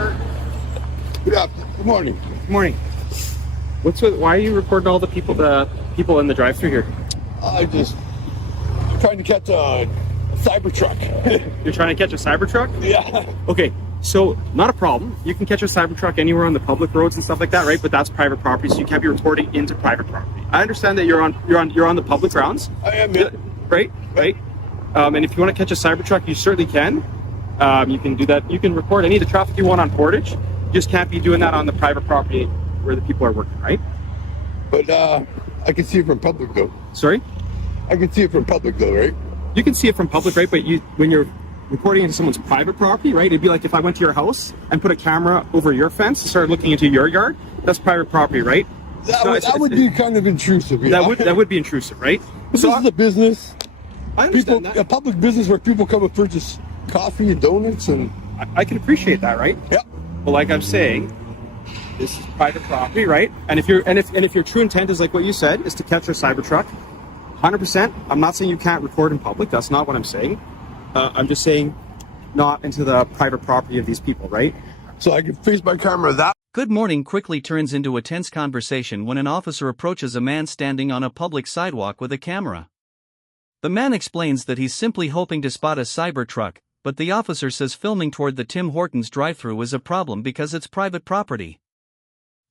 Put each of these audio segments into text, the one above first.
sir? Good afternoon. Good morning. Good morning. Why are you recording all the people in the drive-thru here? I'm trying to catch a cyber truck. You're trying to catch a Cybertruck? Yeah. Okay, so not a problem. You can catch a Cybertruck anywhere on the public roads and stuff like that, right? But that's private property, so you can't be reporting into private property. I understand that you're on the public grounds. I am, yeah. Right. And if you want to catch a Cybertruck, you certainly can. You can do that. You can report any of the traffic you want on Portage. You just can't be doing that on the private property where the people are working, right? But I can see it from public though. Sorry? I can see it from public though, right? You can see it from public, right? But when you're reporting into someone's private property, right? It'd be like if I went to your house and put a camera over your fence and started looking into your yard. That's private property, right? That would be kind of intrusive. Yeah. That would be intrusive, right? This is a business. I understand that. A public business where people come and purchase coffee and donuts, and I can appreciate that, right? yeah. But like I'm saying, this is private property, right? And if your true intent is like what you said, is to catch a Cybertruck, 100%. I'm not saying you can't record in public. That's not what I'm saying. I'm just saying not into the private property of these people, right? So I can face my camera that. Good morning quickly turns into a tense conversation when an officer approaches a man standing on a public sidewalk with a camera. The man explains that he's simply hoping to spot a Cybertruck, but the officer says filming toward the Tim Hortons drive-thru is a problem because it's private property.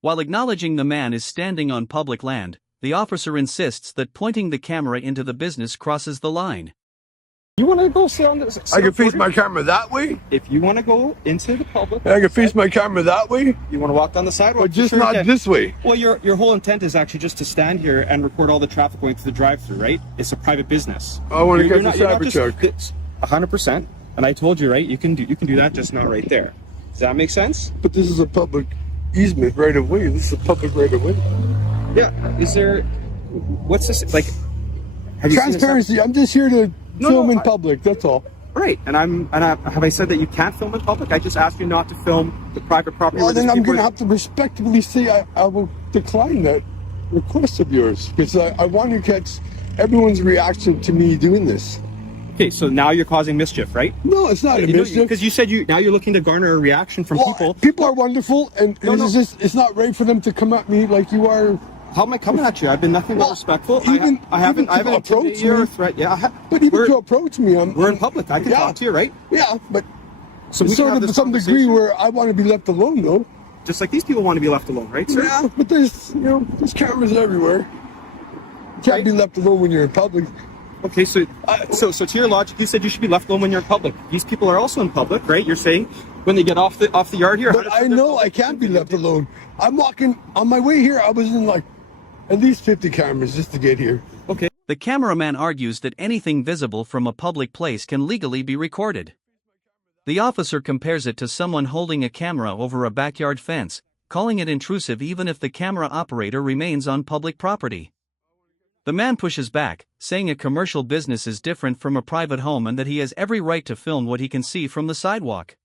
While acknowledging the man is standing on public land, the officer insists that pointing the camera into the business crosses the line. You want to go sit on this? I can face my camera that way. If you want to go into the public, I can face my camera that way. you want to walk down the sidewalk, But just sure not you can. this way. Well, your whole intent is actually just to stand here and record all the traffic going through the drive-thru, right? It's a private business. I want to catch a Cybertruck. 100%. And I told you, right? You can do that, just not right there. Does that make sense? But this is a public easement right of way. This is a public right of way. Yeah. Is there? What's this like? Have you seen Transparency. I'm just here to film in public. That's all. Right. And have I said that you can't film in public? I just asked you not to film the private property. Well, then I'm going to have to respectfully say I will decline that request of yours because I want to catch everyone's reaction to me doing this. Okay, so now you're causing mischief, right? No, it's not a mischief. Because you said now you're looking to garner a reaction from people. People are wonderful, and it's not right for them to come at me like you are. How am I coming at you? I've been nothing but respectful. I haven't approached you me. or threat. Yeah, But even to approach me, we're in public. I can talk to you, right? Yeah, but so we sort of to some degree where I want to be left alone, though. Just like these people want to be left alone, right, sir? Yeah, but there's cameras everywhere. You can't be left alone when you're in public. Okay, so to your logic, you said you should be left alone when you're in public. These people are also in public, right? You're saying when they get off the yard here. But I know I can't be left alone. I'm walking on my way here. I was in like at least 50 cameras just to get here. Okay. The cameraman argues that anything visible from a public place can legally be recorded. The officer compares it to someone holding a camera over a backyard fence, calling it intrusive even if the camera operator remains on public property. The man pushes back, saying a commercial business is different from a private home and that he has every right to film what he can see from the sidewalk.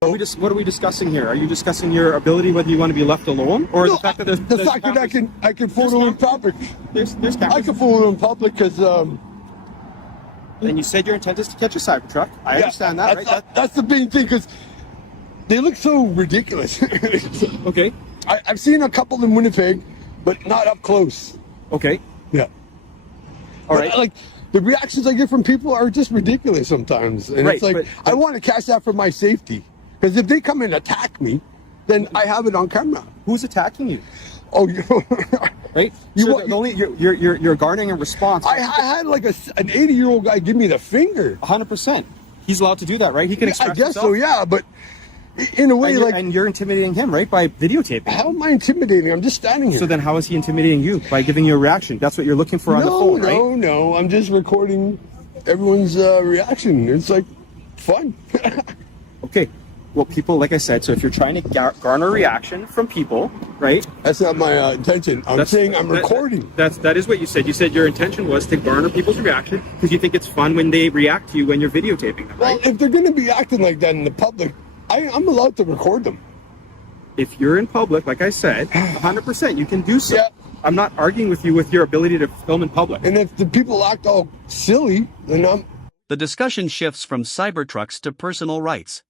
What are we discussing here? Are you discussing your ability, whether you want to be left alone, or the fact that there's fact that I can photo in public? There's cameras. I can photo in public because. And you said your intent is to catch a Cybertruck. I understand that, right? That's the big thing because they look so ridiculous. Okay. I've seen a couple in Winnipeg, but not up close. Okay. Yeah. All right. Like the reactions I get from people are just ridiculous sometimes, and Right, it's like but I want to catch that for my safety because if they come and attack me, then I have it on camera. Who's attacking you? Oh, Right. You're garnering a response. I had like an 80-year-old guy give me the finger. 100%. He's allowed to do that, right? He can express I guess himself. so, yeah, but in a way, and you're intimidating him, right, by videotaping. How am I intimidating? I'm just standing here. So then how is he intimidating you? By giving you a reaction. That's what you're looking for on the phone, right? No. I'm just recording everyone's reaction. It's like fun. Okay. Well, people, like I said, so if you're trying to garner a reaction from people, right? That's not my intention. I'm saying I'm recording. That is what you said. You said your intention was to garner people's reaction because you think it's fun when they react to you when you're videotaping them, right? Well, if they're going to be acting like that in the public, I'm allowed to record them. If you're in public, like I said, 100%, you can do so. Yeah. I'm not arguing with you with your ability to film in public. And if the people act all silly, then I'm... The discussion shifts from Cybertrucks to personal rights.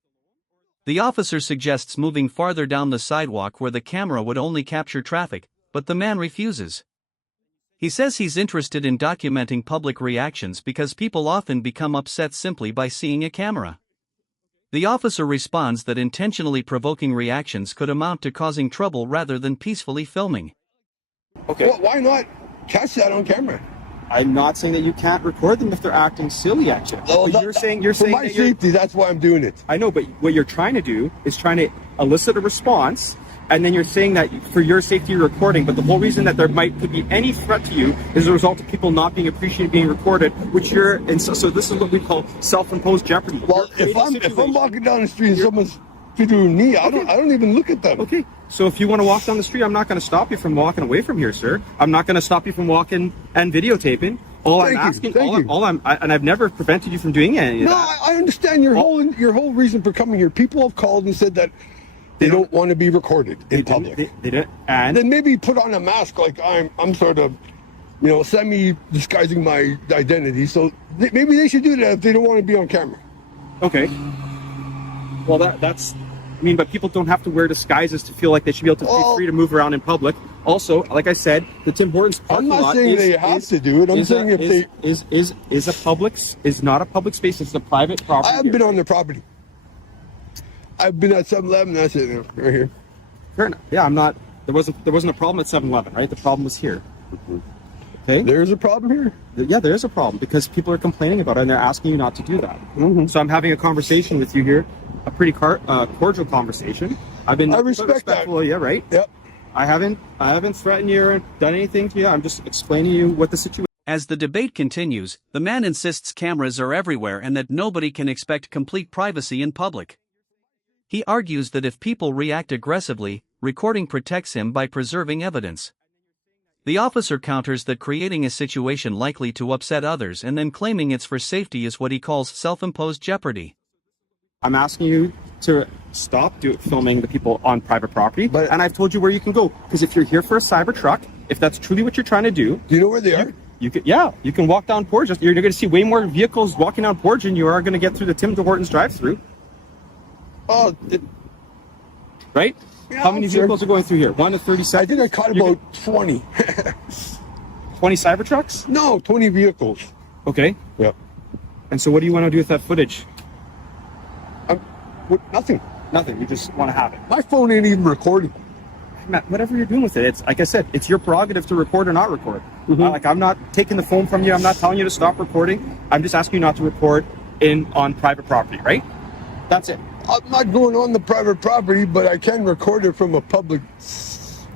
The officer suggests moving farther down the sidewalk where the camera would only capture traffic, but the man refuses. He says he's interested in documenting public reactions because people often become upset simply by seeing a camera. The officer responds that intentionally provoking reactions could amount to causing trouble rather than peacefully filming. Okay. Well, why not catch that on camera? I'm not saying that you can't record them if they're acting silly at you. Well, But you're saying for my that you're, safety, that's why I'm doing it. I know, but what you're trying to do is trying to elicit a response, and then you're saying that for your safety you're recording, but the whole reason that there could be any threat to you is a result of people not being appreciated being recorded, which you're, and so this is what we call self-imposed jeopardy. Well, if I'm walking down the street and someone's videoing me, I don't even look at them. Okay, so if you want to walk down the street, I'm not going to stop you from walking away from here, sir. I'm not going to stop you from walking and videotaping. And I've never prevented you from doing any of that. No, I understand your whole reason for coming here. People have called and said that they don't want to be recorded in public. They didn't, and then maybe put on a mask like I'm sort of, semi-disguising my identity. So maybe they should do that if they don't want to be on camera. Okay. Well, that's. I mean, but people don't have to wear disguises to feel like they should be able to be free to move around in public. Also, like I said, the Tim Hortons parking lot. I'm not saying they have to do it. I'm saying if they is not a public space. It's a private property. I haven't been on their property. I've been at 7-Eleven. That's it, right here. Fair enough. Yeah, I'm not. There wasn't a problem at 7-Eleven, right? The problem was here. Okay. There's a problem here. Yeah, there is a problem because people are complaining about it and they're asking you not to do that. So I'm having a conversation with you here, a pretty cordial conversation. I respect that. Yeah, right. Yep. I haven't threatened you or done anything to you. I'm just explaining to you what the situation. As the debate continues, the man insists cameras are everywhere and that nobody can expect complete privacy in public. He argues that if people react aggressively, recording protects him by preserving evidence. The officer counters that creating a situation likely to upset others and then claiming it's for safety is what he calls self-imposed jeopardy. I'm asking you to stop filming the people on private property, and I've told you where you can go. Because if you're here for a cyber truck, if that's truly what you're trying to do, do you know where they are? You can walk down Portage. You're going to see way more vehicles walking down Portage than you are going to get through the Tim Hortons drive-through. Oh, right? Yeah, how many vehicles are going through here? 1 to 30 seconds? I think I caught about 20. 20 cyber trucks? No, 20 vehicles. Okay. Yep. And so what do you want to do with that footage? Nothing. Nothing. You just want to have it. My phone ain't even recording. Matt, whatever you're doing with it, it's like I said, it's your prerogative to record or not record. I'm not taking the phone from you. I'm not telling you to stop recording. I'm just asking you not to record on private property, right? That's it. I'm not going on the private property, but I can record it from a public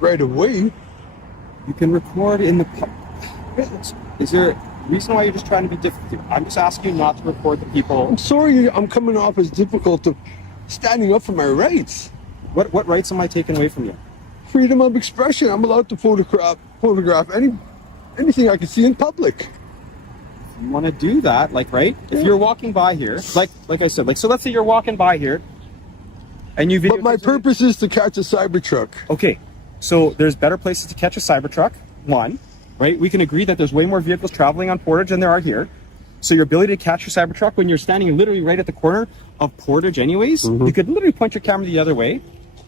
right away. You can record in the public. Is there a reason why you're just trying to be difficult? I'm just asking you not to record the people. I'm sorry I'm coming off as difficult of standing up for my rights. What rights am I taking away from you? Freedom of expression. I'm allowed to photograph anything I can see in public. You want to do that, right? Yeah. If you're walking by here, like I said, so let's say you're walking by here, and you video. But my purpose is to catch a cyber truck. Okay, so there's better places to catch a cyber truck. One, right? We can agree that there's way more vehicles traveling on Portage than there are here. So your ability to catch your cyber truck when you're standing literally right at the corner of Portage, anyways, you could literally point your camera the other way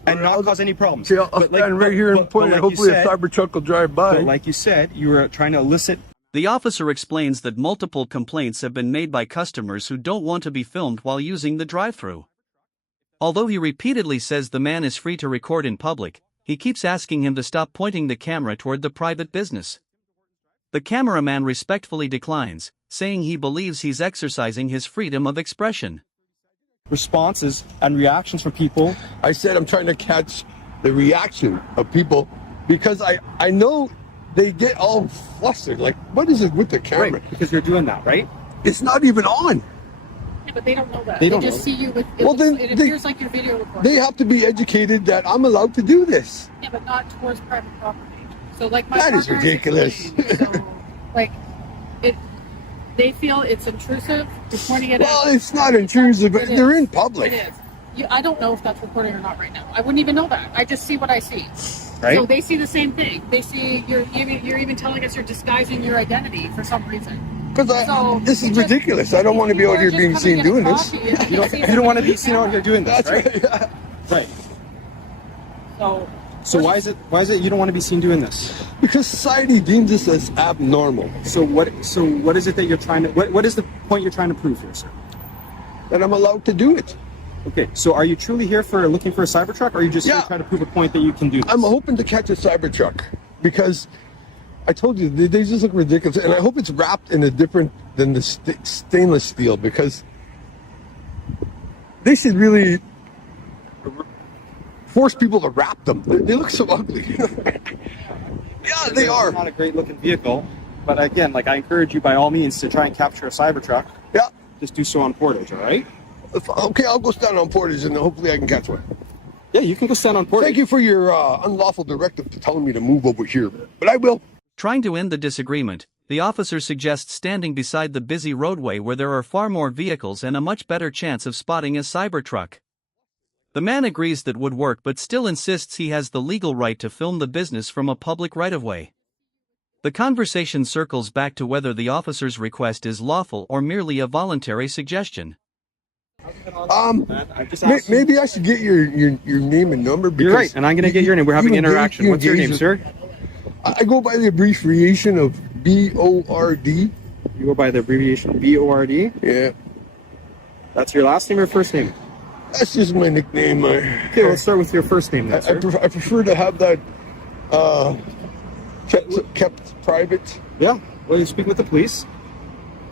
and not cause any problems. See, I'll stand right here and point it. Hopefully a cyber truck will drive by. But like you said, you were trying to elicit. The officer explains that multiple complaints have been made by customers who don't want to be filmed while using the drive-thru. Although he repeatedly says the man is free to record in public, he keeps asking him to stop pointing the camera toward the private business. The cameraman respectfully declines, saying he believes he's exercising his freedom of expression. Responses and reactions from people. I said I'm trying to catch the reaction of people because I know they get all flustered. Like, what is it with the camera? Right, because you're doing that, right? It's not even on. Yeah, but they don't know that. They just see you with it. Well, then it appears like you're video recording. They have to be educated that I'm allowed to do this. Yeah, but not towards private property. So, like, my that is partner ridiculous. So, like, they feel it's intrusive. Reporting it. Well, it's not intrusive, but they're in public. It is. I don't know if that's recording or not right now. I wouldn't even know that. I just see what I see. Right. So they see the same thing. They see you're even telling us you're disguising your identity for some reason. Because So this is you just- ridiculous. I don't want to be out here Just being coming seen in a doing this. coffee and You don't want to be seen out here doing this, That's right? right. Right. So So why is it you don't want to be seen doing this? Because society deems this as abnormal. So what is it that you're trying to what is the point you're trying to prove here, sir? That I'm allowed to do it. Okay, so are you truly here for looking for a Cybertruck, or are you just here Yeah. to try to prove a point that you can do this? I'm hoping to catch a Cybertruck because I told you they just look ridiculous, and I hope it's wrapped in a different than the stainless steel, because they should really force people to wrap them. They look so ugly. Yeah, they are. Not a great looking vehicle, but again, like I encourage you by all means to try and capture a Cybertruck. Yeah. Just do so on Portage, all right? Okay, I'll go stand on Portage and hopefully I can catch one. Yeah, you can go stand on Portage. Thank you for your unlawful directive to telling me to move over here, but I will. Trying to end the disagreement, the officer suggests standing beside the busy roadway where there are far more vehicles and a much better chance of spotting a Cybertruck. The man agrees that would work but still insists he has the legal right to film the business from a public right-of-way. The conversation circles back to whether the officer's request is lawful or merely a voluntary suggestion. Maybe I should get your name and number. You're right, and I'm going to get your name. We're having interaction. What's your name, sir? I go by the abbreviation of B-O-R-D. You go by the abbreviation B-O-R-D? Yeah. That's your last name or first name? That's just my nickname. Okay, let's start with your first name then, I sir. prefer to have that kept private. Yeah, well, you speak with the police.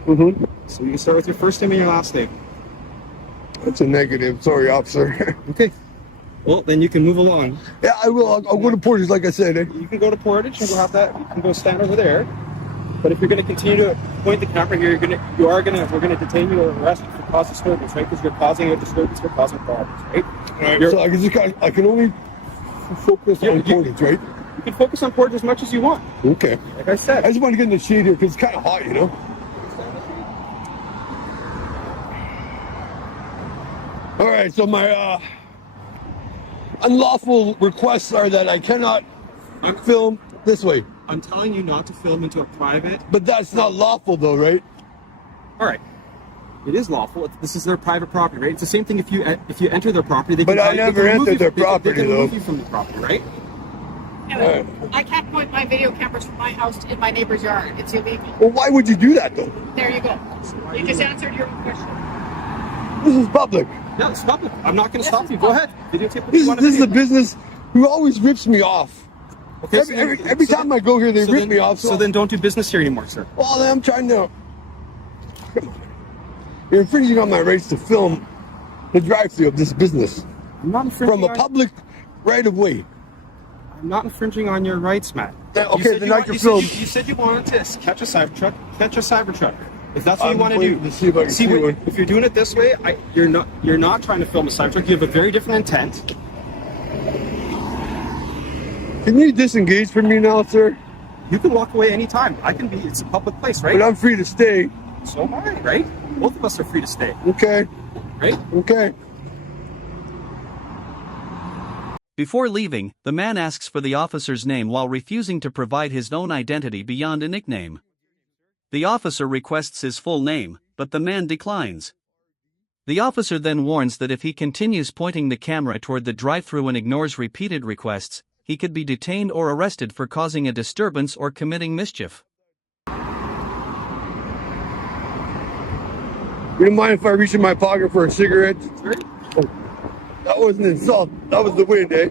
Mm-hmm. So you can start with your first name and your last name. That's a negative. Sorry, officer. Okay. Well, then you can move along. Yeah, I will. I'll go to Portage, like I said. You can go to Portage and we'll have that. You can go stand over there. But if you're going to continue to point the camera here, we're going to detain you or arrest you for cause disturbance, right? Because you're causing a disturbance, you're causing problems, right? So I can only focus on Portage, right? You can focus on Portage as much as you want. Okay. Like I said. I just want to get in the shade here because it's kind of hot, you know? All right, so my unlawful requests are that I cannot film this way. I'm telling you not to film into a private. But that's not lawful, though, right? All right. It is lawful. This is their private property, right? It's the same thing if you enter their property. They But can, I never entered their property, they can though. remove you from the property, right? anyway, I can't point my video cameras from my house in my neighbor's yard. It's illegal. Well, why would you do that, though? There you go. You just answered your own question. This is public. Yeah, stop it. I'm not going to stop you. Go ahead. Videotape what This you is, want this is a to business who always rips me off. Okay, Every time I go here, they rip me off. So then don't do business here anymore, sir. Well, I'm trying to... Come on. You're infringing on my rights to film the drive-thru of this business I'm not infringing from a public right-of-way. I'm not infringing on your rights, Matt. Yeah, okay, You said then you I want- can you film. Said you said you wanted to catch a Cybertruck. Catch a Cybertruck. If that's what I'm you want to waiting do. to see if I can see one. If you're doing it this way, you're not trying to film a Cybertruck. You have a very different intent. Can you disengage from me now, sir? You can walk away anytime. It's a public place, right? But I'm free to stay. So am I, right? Both of us are free to stay, Okay, right? okay. Before leaving, the man asks for the officer's name while refusing to provide his own identity beyond a nickname. The officer requests his full name, but the man declines. The officer then warns that if he continues pointing the camera toward the drive-thru and ignores repeated requests, he could be detained or arrested for causing a disturbance or committing mischief. You don't mind if I reach in my pocket for a cigarette? Sure. That wasn't an insult. That was the wind, eh?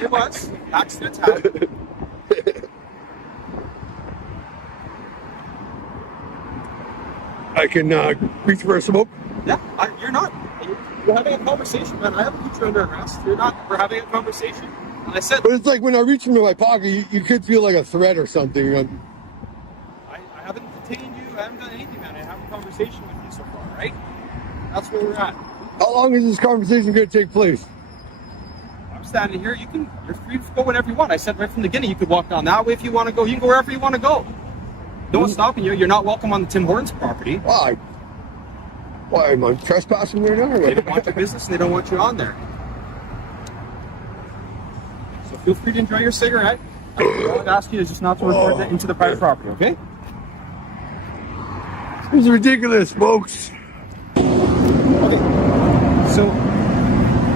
It was. Accidents happen. I can reach for a smoke. Yeah, you're not. We're having a conversation, man. I haven't put you under arrest. You're not. We're having a conversation. And I said, But it's like when I reach into my pocket, you could feel like a threat or something. I haven't detained you. I haven't done anything, man. I have a conversation with you so far, right? That's where we're at. How long is this conversation going to take place? I'm standing here. You're free to go whenever you want. I said right from the beginning, you could walk down that way if you want to go. You can go wherever you want to go. No one's stopping you. You're not welcome on the Tim Hortons property. Why? Why am I trespassing right now? Or They don't what? want your business and they don't want you on there. So feel free to enjoy your cigarette. All I've asked you is just not to record that into the private property, okay? This is ridiculous, folks. Okay. So,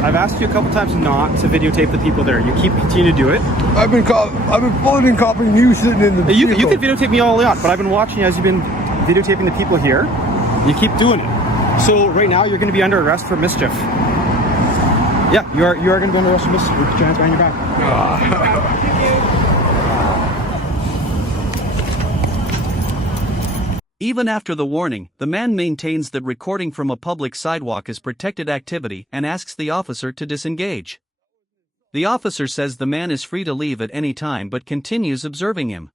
I've asked you a couple times not to videotape the people there. You keep continuing to do it. I've been phoning copying you sitting in the You vehicle. can videotape me all on, but I've been watching as you've been videotaping the people here. You keep doing it. So right now you're going to be under arrest for mischief. Yeah, you are going to be under arrest for mischief. Put your hands behind your back. Even after the warning, the man maintains that recording from a public sidewalk is protected activity and asks the officer to disengage. The officer says the man is free to leave at any time but continues observing him.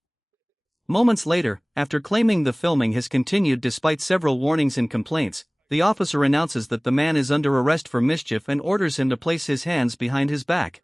Moments later, after claiming the filming has continued despite several warnings and complaints, the officer announces that the man is under arrest for mischief and orders him to place his hands behind his back.